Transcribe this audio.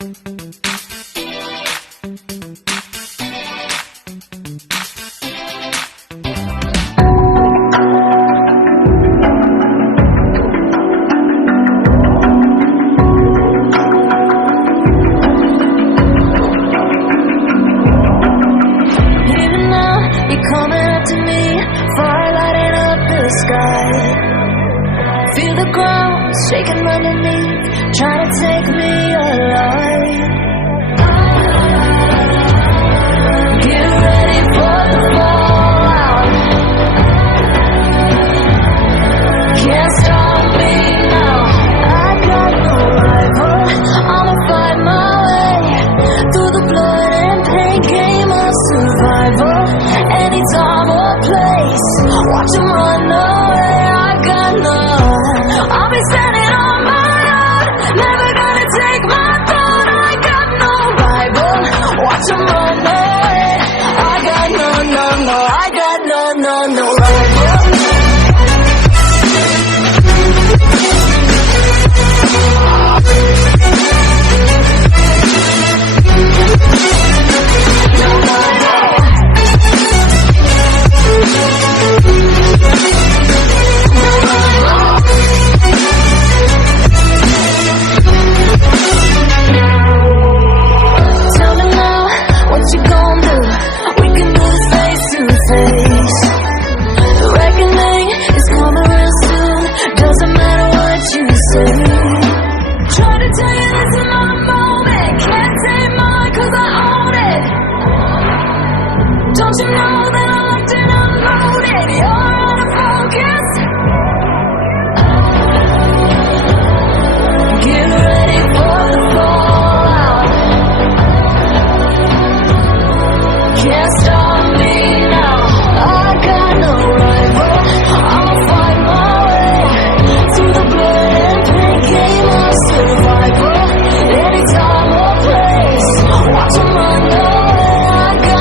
Feel the ground shaking underneath, trying to take me alive. Get ready for the fallout. Can't stop me now. I got no rival. I'ma fight my way through the blood and pain, game of survival. Any time or place, watch 'em run away. I got none. I'll be standing on my own, never gonna take my throne. I got no rival, watch 'em run away. I got no, I got no rival. Don't you know that I'm locked and unloaded? You're out of focus. Get ready for the fallout. Can't stop.